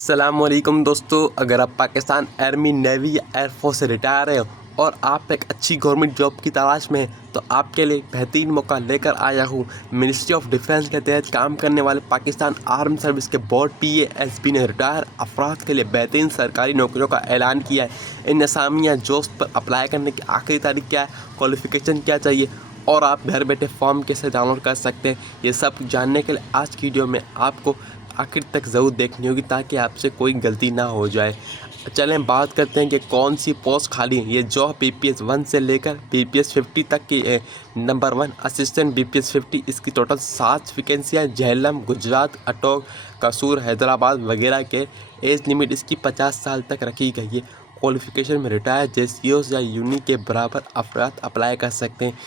अस्सलामुअलैकुम दोस्तों, अगर आप पाकिस्तान आर्मी, नेवी या एयरफोर्स से रिटायर हैं और आप एक अच्छी गवर्नमेंट जॉब की तलाश में हैं तो आपके लिए बेहतरीन मौका लेकर आया हूँ। मिनिस्ट्री ऑफ डिफेंस के तहत काम करने वाले पाकिस्तान आर्म सर्विस के बोर्ड PASB ने रिटायर अफराद के लिए बेहतरीन सरकारी नौकरियों का ऐलान किया है। इन असामियाँ जॉब्स पर अप्लाई करने की आखिरी तारीख क्या है, क्वालिफिकेशन क्या चाहिए और आप घर बैठे फॉर्म कैसे डाउनलोड कर सकते हैं, ये सब जानने के लिए आज की वीडियो में आपको आखिर तक ज़रूर देखनी होगी ताकि आपसे कोई गलती ना हो जाए। चलें बात करते हैं कि कौन सी पोस्ट खाली है। ये जॉब BPS 1 से लेकर BPS 50 तक की है। नंबर 1 असिस्टेंट BPS 50, इसकी टोटल 7 वैकेंसियाँ झेलम, गुजरात, अटोक, कसूर, हैदराबाद वगैरह के। एज लिमिट इसकी 50 साल तक रखी गई है। क्वालिफिकेशन में रिटायर JCOs या यूनी के बराबर अफराद अप्लाई कर सकते हैं,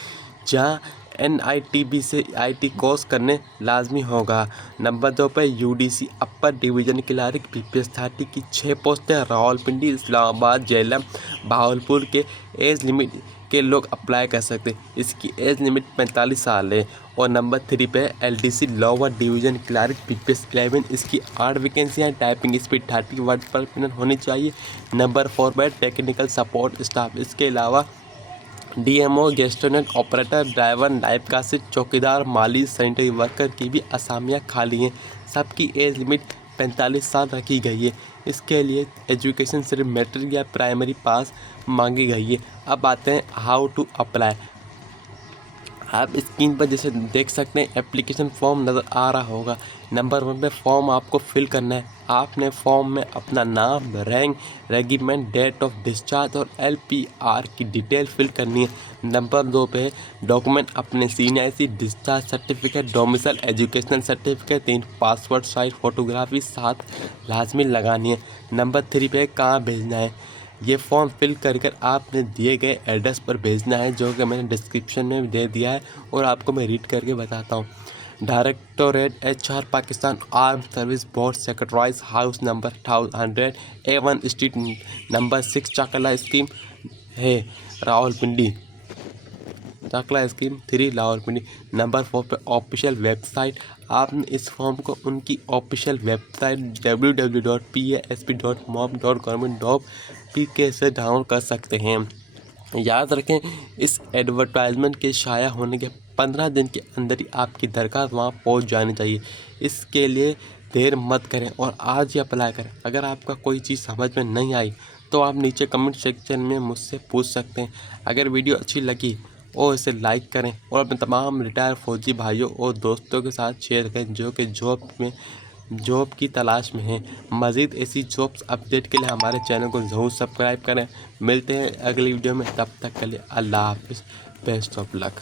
जहाँ NITB से IT कोर्स करने लाजमी होगा। नंबर 2 पर UDC upper division clerk BPS 30 की 6 पोस्टें रावलपिंडी, इस्लामाबाद, झेलम, भावलपुर के। एज लिमिट के लोग अप्लाई कर सकते हैं, इसकी एज लिमिट 45 साल है। और नंबर 3 पे LDC lower division clerk BPS 11, इसकी 8 वैकेंसियाँ। Typing speed 30 word per minute होनी चाहिए। नंबर 4 पर टेक्निकल सपोर्ट स्टाफ, इसके अलावा DMO, गेस्टोनेट ऑपरेटर, ड्राइवर, नाइब कासिर, चौकीदार, माली, सैनिटरी वर्कर की भी असामियाँ खाली हैं। सबकी एज लिमिट 45 साल रखी गई है। इसके लिए एजुकेशन सिर्फ मैट्रिक या प्राइमरी पास मांगी गई है। अब आते हैं हाउ टू अप्लाई। आप स्क्रीन पर जैसे देख सकते हैं एप्लीकेशन फॉर्म नज़र आ रहा होगा। नंबर 1 पे फॉर्म आपको फिल करना है। आपने फॉर्म में अपना नाम, rank, regiment, date of discharge और LPR की डिटेल फिल करनी है। नंबर 2 पे डॉक्यूमेंट अपने seniority, discharge certificate, domicile, educational certificate, 3 passport size photography साथ लाजमी लगानी है। नंबर 3 पे कहाँ भेजना है। ये फॉर्म फिल कर आपने दिए गए एड्रेस पर भेजना है, जो कि मैंने डिस्क्रिप्शन में दे दिया है और आपको मैं रीड करके बताता हूँ। Directorate HR, Pakistan arm service board, secretaries house, number 1000, A1 street, number 6, चकला स्कीम है, रावलपिंडी। चकला स्कीम 3, रावलपिंडी। नंबर 4 पे ऑफिशियल वेबसाइट। आपने इस फॉर्म को उनकी ऑफिशियल वेबसाइट www.pasb.mob.government.pk से डाउनलोड कर सकते हैं। याद रखें, इस एडवर्टाइजमेंट के शाया होने के 15 दिन के अंदर ही आपकी दरख्वास्त वहाँ पहुँच जानी चाहिए। इसके लिए देर मत करें और आज ही अप्लाई करें। अगर आपका कोई चीज़ समझ में नहीं आई तो आप नीचे कमेंट सेक्शन में मुझसे पूछ सकते हैं। अगर वीडियो अच्छी लगी और इसे लाइक करें और अपने तमाम रिटायर फौजी भाइयों और दोस्तों के साथ शेयर करें जो कि जॉब की तलाश में हैं। मज़ीद ऐसी जॉब्स अपडेट के लिए हमारे चैनल को ज़रूर सब्सक्राइब करें। मिलते हैं अगली वीडियो में, तब तक के लिए अल्लाह हाफिज़, बेस्ट ऑफ लक।